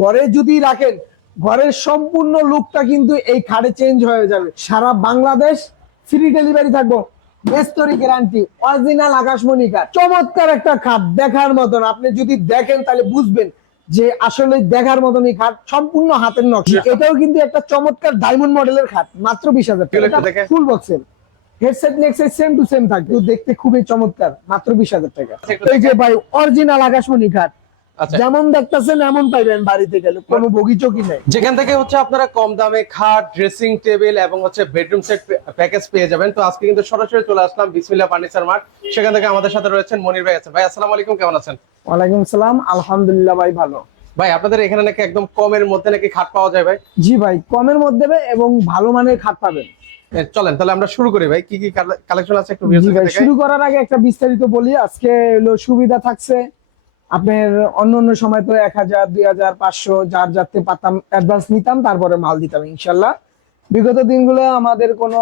ঘরে যদি রাখেন ঘরের সম্পূর্ণ লুকটা কিন্তু এই খাটে চেঞ্জ হয়ে যাবে। সারা বাংলাদেশ ফ্রি ডেলিভারি থাকব। বেস্তরি গ্যারান্টি অরিজিনাল আকাশমণি কাঠ চমৎকার একটা খাট দেখার মতন। আপনি যদি দেখেন তাহলে বুঝবেন যে আসলে দেখার মতন এই খাট সম্পূর্ণ হাতের নকশা। এটাও কিন্তু একটা চমৎকার ডায়মন্ড মডেলের খাট মাত্র বিশ হাজার। টাকা। ফুল বক্সের headset next same to same থাকবে। দেখতে খুবই চমৎকার মাত্র বিশ হাজার টাকা। একটু এই যে ভাই অরিজিনাল আকাশমণি খাট আচ্ছা যেমন দেখতেছেন এমন পাইবেন বাড়িতে গেলে। কোনো বগি চকি নেই। যেখান থেকে হচ্ছে আপনারা কম দামে খাট ড্রেসিং টেবিল এবং হচ্ছে বেডরুম সেট প্যাকেজ পেয়ে যাবেন। তো আজকে কিন্তু সরাসরি চলে আসলাম বিসমিল্লাহ ফার্নিচার মার্ট। সেখান থেকে আমাদের সাথে রয়েছেন মনির ভাই আছেন। ভাই আসসালামু আলাইকুম কেমন আছেন? ওয়ালাইকুম সালাম আলহামদুলিল্লাহ ভাই ভালো। ভাই আপনাদের এখানে নাকি একদম কমের মধ্যে নাকি খাট পাওয়া যায় ভাই? জি ভাই কমের মধ্যে এবং ভালো মানের খাট পাবেন। চলেন তাহলে আমরা শুরু করি ভাই। কি কি কালেকশন আছে একটু। শুরু করার আগে একটা বিস্তারিত বলি। আজকে হলো সুবিধা থাকছে আপনার অন্য অন্য সময় তো এক হাজার, দুই হাজার, পাঁচশো, যার যাতে পাতাম অ্যাডভান্স নিতাম, তারপরে মাল দিতাম, ইনশাল্লাহ। বিগত দিনগুলো আমাদের কোনো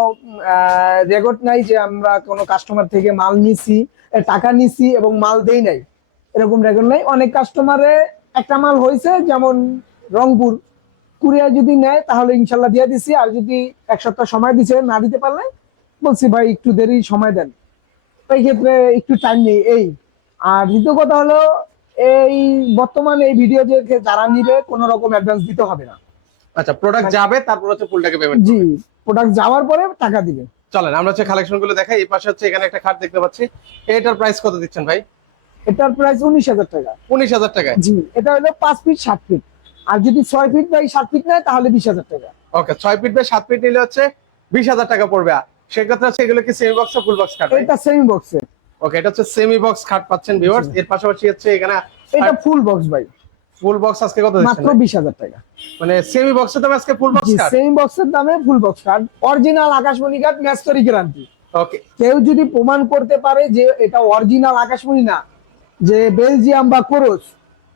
রেকর্ড নাই যে আমরা কোনো কাস্টমার থেকে মাল নিছি টাকা নিছি এবং মাল দেই নাই। এরকম রেকর্ড নাই। অনেক কাস্টমারে একটা মাল হয়েছে যেমন রংপুর। কুরিয়ার যদি নেয়, তাহলে ইনশাল্লাহ দিয়ে দিছি। আর যদি এক সপ্তাহ সময় দিছে, না দিতে পারলে, বলছি, ভাই, একটু দেরি, সময় দেন। এই ক্ষেত্রে একটু টাইম নেই, এই। আর দ্বিতীয় কথা হলো এই বর্তমান এই ভিডিও যে যারা নিবে কোনো রকম অ্যাডভান্স দিতে হবে না। আচ্ছা প্রোডাক্ট যাবে তারপর হচ্ছে ফুলটাকে পেমেন্ট জি প্রোডাক্ট যাওয়ার পরে টাকা দিবে। চলেন আমরা হচ্ছে কালেকশনগুলো দেখাই। এই পাশে হচ্ছে এখানে একটা খাট দেখতে পাচ্ছি। এটার প্রাইস কত দিচ্ছেন ভাই? এটার প্রাইস উনিশ হাজার টাকা। উনিশ হাজার টাকায়? জি এটা হলো পাঁচ ফিট সাত ফিট আর যদি ছয় ফিট বাই সাত ফিট নেয় তাহলে বিশ হাজার টাকা। ওকে ছয় ফিট বাই সাত ফিট নিলে হচ্ছে বিশ হাজার টাকা পড়বে। সেক্ষেত্রে হচ্ছে এগুলো কি সেমি বক্স ফুল বক্স খাট এটা সেমি বক্সে ওকে এটা হচ্ছে সেমি বক্স খাট পাচ্ছেন ভিউয়ার্স এর পাশাপাশি হচ্ছে এখানে এটা ফুল বক্স ভাই। ফুল বক্স আজকে কত মাত্র ভাই? বিশ হাজার টাকা। মানে সেমি বক্সে তো আজকে ফুল বক্স খাট? সেমি বক্সের দামে ফুল বক্স কার্ড অরিজিনাল আকাশমণি কার্ড ম্যাস্তরি গ্যারান্টি ওকে কেউ যদি প্রমাণ করতে পারে যে এটা অরিজিনাল আকাশমণি না যে বেলজিয়াম বা কোরস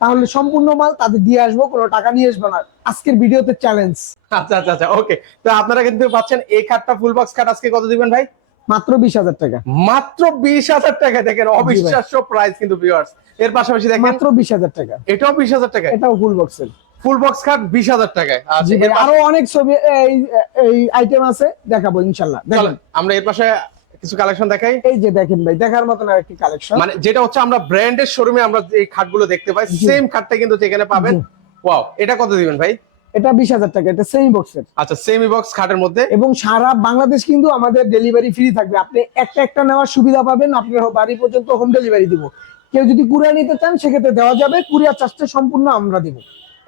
তাহলে সম্পূর্ণ মাল তাদের দিয়ে আসব কোনো টাকা নিয়ে আসব না। আজকের ভিডিওতে চ্যালেঞ্জ আচ্ছা আচ্ছা আচ্ছা ওকে তো আপনারা কিন্তু পাচ্ছেন এই খাটটা ফুল বক্স খাট আজকে কত দিবেন ভাই? মাত্র বিশ হাজার টাকা। মাত্র বিশ হাজার টাকা দেখেন অবিশ্বাস্য প্রাইস কিন্তু ভিউয়ার্স এর পাশাপাশি দেখেন মাত্র বিশ হাজার টাকা। এটাও বিশ হাজার টাকা এটাও ফুল বক্সের ফুল বক্স খাট বিশ হাজার টাকায়। আরও অনেক ছবি এই এই আইটেম আছে দেখাবো ইনশাল্লাহ। আমরা এর পাশে কিছু কালেকশন দেখাই। এই যে দেখেন ভাই দেখার মতন আর একটি কালেকশন মানে যেটা হচ্ছে আমরা ব্র্যান্ডের শোরুমে আমরা এই খাটগুলো দেখতে পাই সেম খাটটা কিন্তু এখানে পাবেন। ওয়াও এটা কত দিবেন ভাই? এটা বিশ হাজার টাকা এটা সেমি বক্সের আচ্ছা সেমি বক্স খাটের মধ্যে? এবং সারা বাংলাদেশ কিন্তু আমাদের ডেলিভারি ফ্রি থাকবে। আপনি একটা একটা নেওয়ার সুবিধা পাবেন আপনার বাড়ি পর্যন্ত হোম ডেলিভারি দিব। কেউ যদি কুরিয়ার নিতে চান সেক্ষেত্রে দেওয়া যাবে। কুরিয়ার চার্জটা সম্পূর্ণ আমরা দিব।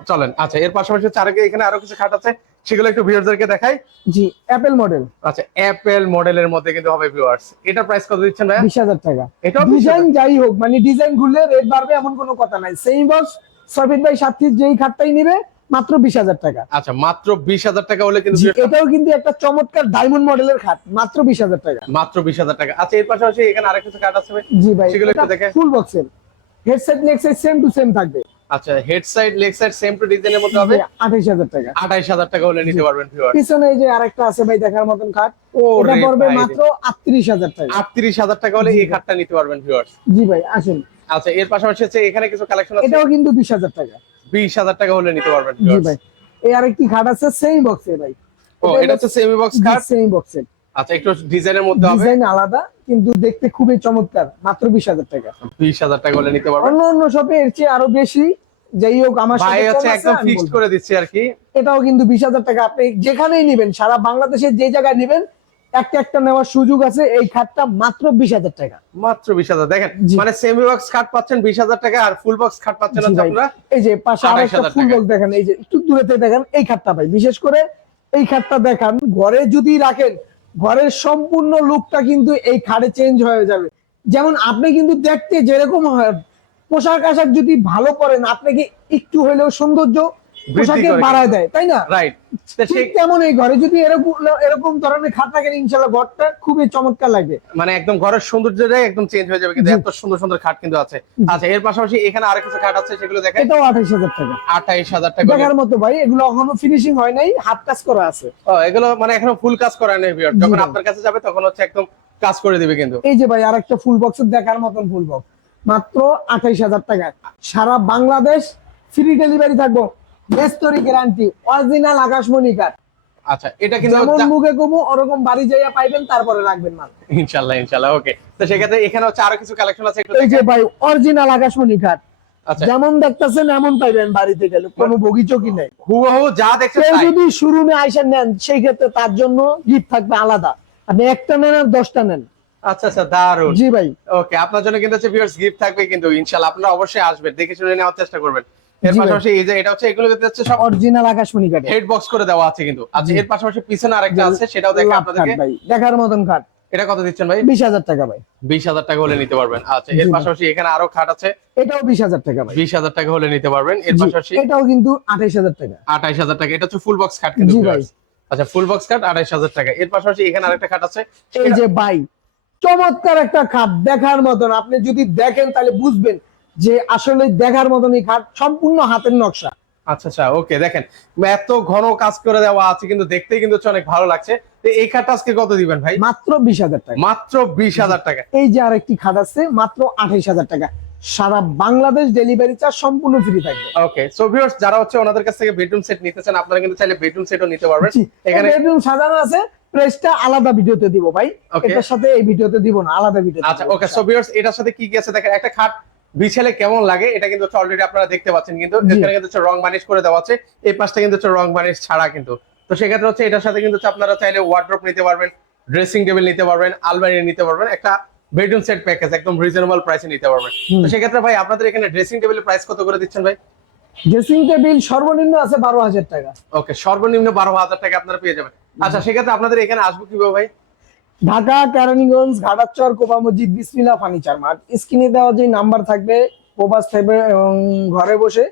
চলেন আচ্ছা এর পাশাপাশি হচ্ছে আরেকে এখানে আরও কিছু খাট আছে সেগুলো একটু ভিউয়ারদেরকে দেখাই। জি অ্যাপেল মডেল আচ্ছা অ্যাপেল মডেলের মধ্যে কিন্তু হবে ভিউয়ার্স এটা প্রাইস কত দিচ্ছেন ভাই বিশ হাজার টাকা। এটা ডিজাইন যাই হোক মানে ডিজাইন ঘুরলে রেট বাড়বে এমন কোনো কথা নাই। সেম বক্স ছয় ফিট বাই ফিট যেই খাটটাই নিবে মাত্র বিশ হাজার টাকা। আচ্ছা মাত্র বিশ হাজার টাকা হলে কিন্তু এটাও কিন্তু একটা চমৎকার ডায়মন্ড মডেলের খাট মাত্র বিশ হাজার টাকা। মাত্র বিশ হাজার টাকা। আচ্ছা এর পাশাপাশি এখানে আরেক কিছু কাঠ আছে জি ভাই সেগুলো একটু দেখে। ফুল বক্সের headset next same to same থাকবে। আচ্ছা head side leg side same to ডিজাইনের মধ্যে হবে? আঠাইশ হাজার টাকা। আঠাইশ হাজার টাকা হলে নিতে পারবেন ভিউয়ার পিছনে এই যে আরেকটা আছে ভাই দেখার মতন খাট। ও এটা পড়বে মাত্র আটত্রিশ হাজার টাকা। আটত্রিশ হাজার টাকা হলে এই খাটটা নিতে পারবেন ভিউয়ার্স জি ভাই আসেন। আচ্ছা এর পাশাপাশি হচ্ছে এখানে কিছু কালেকশন আছে? এটাও কিন্তু বিশ হাজার টাকা। বিশ হাজার টাকা হলে নিতে পারবেন জি viewers। ভাই। এই আরেকটি খাট আছে সেম বক্সে ভাই। ও এটা হচ্ছে সেমি বক্স খাট সেম বক্সের আচ্ছা একটু ডিজাইনের মধ্যে হবে। ডিজাইন আলাদা কিন্তু দেখতে খুবই চমৎকার মাত্র বিশ হাজার টাকা। বিশ হাজার টাকা হলে নিতে পারবেন। অন্য অন্য শপে এর চেয়ে আরও বেশি যাই হোক আমার ভাই হচ্ছে একদম ফিক্সড করে দিচ্ছি আর কি। এটাও কিন্তু বিশ হাজার টাকা আপনি যেখানেই নেবেন সারা বাংলাদেশের যে জায়গায় নেবেন একটা একটা নেওয়ার সুযোগ আছে এই খাটটা মাত্র বিশ হাজার টাকা। মাত্র বিশ হাজার। দেখেন মানে সেমি বক্স খাট পাচ্ছেন বিশ হাজার টাকা আর ফুল বক্স খাট পাচ্ছেন। আপনারা এই যে পাশে 28,000 আরেকটা ফুল বক্স দেখেন এই যে একটু দূরে থেকে দেখেন এই খাটটা ভাই। বিশেষ করে এই খাটটা দেখান ঘরে যদি রাখেন ঘরের সম্পূর্ণ লুকটা কিন্তু এই খাটে চেঞ্জ হয়ে যাবে। যেমন আপনি কিন্তু দেখতে যেরকম হয় পোশাক আশাক যদি ভালো পরেন আপনাকে একটু হলেও সৌন্দর্য বাড়ায় দেয় তাই না? রাইট ঠিক তেমন এই ঘরে যদি এরকম এরকম ধরনের খাট রাখেন ইনশাল্লাহ ঘরটা খুবই চমৎকার লাগবে। মানে একদম ঘরের সৌন্দর্যটাই একদম চেঞ্জ হয়ে যাবে কিন্তু এত সুন্দর সুন্দর খাট কিন্তু আছে। আচ্ছা এর পাশাপাশি এখানে আরেক কিছু খাট আছে সেগুলো দেখেন। এটাও আঠাইশ হাজার টাকা। আঠাইশ হাজার টাকা দেখার মতো ভাই এগুলো এখনও ফিনিশিং হয় নাই হাফ কাজ করা আছে। ও, এগুলো মানে এখনও ফুল কাজ করা নেই ভিউয়ার যখন আপনার কাছে যাবে তখন হচ্ছে একদম কাজ করে দিবে কিন্তু। এই যে ভাই আরেকটা ফুল বক্সের দেখার মতন ফুল বক্স মাত্র আঠাইশ হাজার টাকা। সারা বাংলাদেশ ফ্রি ডেলিভারি থাকব। মেস্তরি গ্যারান্টি অরিজিনাল আকাশমণি কাঠ আচ্ছা এটা কিন্তু যেমন মুখে কমু ওরকম বাড়ি যাইয়া পাইবেন তারপরে রাখবেন মাল। ইনশাল্লাহ ইনশাল্লাহ ওকে তো সেক্ষেত্রে এখানে হচ্ছে আরও কিছু কালেকশন আছে এই যে ভাই অরিজিনাল আকাশমণি কাঠ আচ্ছা। যেমন দেখতেছেন এমন পাইবেন বাড়িতে গেলে কোনো বগিচকি নেই। হুবহু যা দেখছেন তাই। যদি শোরুমে আইসা নেন সেই ক্ষেত্রে তার জন্য গিফট থাকবে আলাদা। আপনি একটা নেন আর দশটা নেন। আচ্ছা আচ্ছা দারুণ জি ভাই। ওকে আপনার জন্য কিন্তু হচ্ছে ভিউয়ার্স গিফট থাকবে কিন্তু ইনশাআল্লাহ আপনারা অবশ্যই আসবেন দেখে শুনে নেওয়ার চেষ্টা করবেন। এর পাশাপাশি এই যে এটা হচ্ছে এগুলো হচ্ছে সব অরিজিনাল আকাশমণি হেড বক্স করে দেওয়া আছে কিন্তু। আচ্ছা এর পাশাপাশি পিছনে আরেকটা আছে সেটাও দেখে আপনাদেরকে। দেখার মতন এটা কত দিচ্ছেন ভাই? বিশ হাজার টাকা ভাই। বিশ হাজার টাকা হলে নিতে পারবেন। আচ্ছা এর পাশাপাশি এখানে আরও খাট আছে। এটাও বিশ হাজার টাকা ভাই। বিশ হাজার টাকা হলে নিতে পারবেন। এর পাশাপাশি এটাও কিন্তু আঠাইশ হাজার টাকা। আঠাইশ হাজার টাকা। এটা হচ্ছে ফুল বক্স খাট কিন্তু। আচ্ছা ফুল বক্স খাট আঠাইশ হাজার টাকা। এর পাশাপাশি এখানে আরেকটা খাট আছে। এই যে ভাই চমৎকার একটা খাট দেখার মতন। আপনি যদি দেখেন তাহলে বুঝবেন যে আসলে দেখার মতন এই খাট সম্পূর্ণ হাতের নকশা। আচ্ছা আচ্ছা ওকে দেখেন এত ঘন কাজ করে দেওয়া আছে কিন্তু দেখতে কিন্তু অনেক ভালো লাগছে। তো এই খাটটা আজকে কত দিবেন ভাই? মাত্র বিশ হাজার টাকা। মাত্র বিশ হাজার টাকা। এই যে আরেকটি খাট আছে মাত্র আঠাইশ হাজার টাকা। সারা বাংলাদেশ ডেলিভারি চার্জ সম্পূর্ণ ফ্রি থাকবে। ওকে সো ভিউয়ার্স যারা হচ্ছে ওনাদের কাছ থেকে বেডরুম সেট নিতে চান আপনারা কিন্তু চাইলে বেডরুম সেটও নিতে পারবেন। এখানে বেডরুম সাজানো আছে প্রাইসটা আলাদা ভিডিওতে দিব ভাই. এটার সাথে এই ভিডিওতে দিব না আলাদা ভিডিও আচ্ছা ওকে সো ভিউয়ার্স এটার সাথে কি কি আছে? দেখেন একটা খাট বিছালে কেমন লাগে এটা কিন্তু হচ্ছে অলরেডি আপনারা দেখতে পাচ্ছেন কিন্তু এখানে কিন্তু হচ্ছে রং বানিশ করে দেওয়া আছে এই পাশটা কিন্তু হচ্ছে রং বানিশ ছাড়া কিন্তু। তো সেক্ষেত্রে হচ্ছে এটার সাথে কিন্তু আপনারা চাইলে ওয়ার্ড্রপ নিতে পারবেন ড্রেসিং টেবিল নিতে পারবেন আলমারি নিতে পারবেন একটা বেডরুম সেট প্যাকেজ একদম রিজনেবল প্রাইসে নিতে পারবেন। তো সেক্ষেত্রে ভাই আপনাদের এখানে ড্রেসিং টেবিলের প্রাইস কত করে দিচ্ছেন ভাই? ড্রেসিং টেবিল সর্বনিম্ন আছে বারো হাজার টাকা। ওকে সর্বনিম্ন বারো হাজার টাকা আপনারা পেয়ে যাবেন। আচ্ছা সেক্ষেত্রে আপনাদের এখানে আসব কীভাবে ভাই? ঢাকা কেরানীগঞ্জ ঘাটাচর কোপা মসজিদ বিসমিল্লা ফার্নিচার মার্ট স্ক্রিনে দেওয়া যে নাম্বার থাকবে প্রবাস থাকবে এবং ঘরে বসে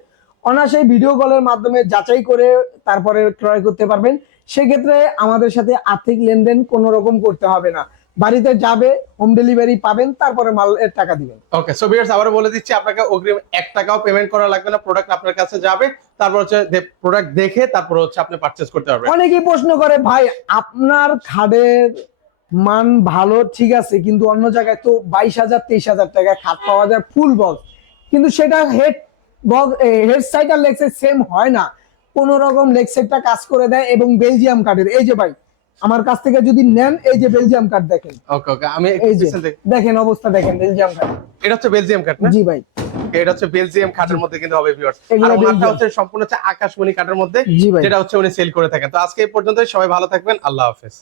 অনায়াসে ভিডিও কলের মাধ্যমে যাচাই করে তারপরে ক্রয় করতে পারবেন। সেক্ষেত্রে আমাদের সাথে আর্থিক লেনদেন কোনো রকম করতে হবে না। বাড়িতে যাবে হোম ডেলিভারি পাবেন তারপরে মালের টাকা দিবেন। ওকে সো ভিউয়ার্স আবার বলে দিচ্ছি আপনাকে অগ্রিম এক টাকাও পেমেন্ট করা লাগবে না। প্রোডাক্ট আপনার কাছে যাবে তারপর হচ্ছে প্রোডাক্ট দেখে তারপর হচ্ছে আপনি পারচেজ করতে পারবেন। অনেকেই প্রশ্ন করে ভাই আপনার খাদের মান ভালো ঠিক আছে কিন্তু অন্য জায়গায় তো বাইশ হাজার তেইশ হাজার টাকা খাট পাওয়া যায় ফুল বক্স কিন্তু সেটা হেড বক্স হেড সাইড আর লেগ সেম হয় না। কোন রকম লেগ সাইডটা কাজ করে দেয় এবং বেলজিয়াম কাঠের এই যে ভাই আমার কাছ থেকে যদি নেন এই যে বেলজিয়াম কাঠ দেখেন। ওকে ওকে আমি এই যে দেখেন অবস্থা দেখেন বেলজিয়াম কাঠ এটা হচ্ছে বেলজিয়াম কাঠ না? জি ভাই। এটা হচ্ছে বেলজিয়াম কাঠের মধ্যে কিন্তু হবে ভিউয়ার্স আর ওনারটা হচ্ছে সম্পূর্ণ হচ্ছে আকাশমণি কাঠের মধ্যে জি ভাই। যেটা হচ্ছে উনি সেল করে থাকেন। তো আজকে এই পর্যন্ত সবাই ভালো থাকবেন আল্লাহ হাফেজ।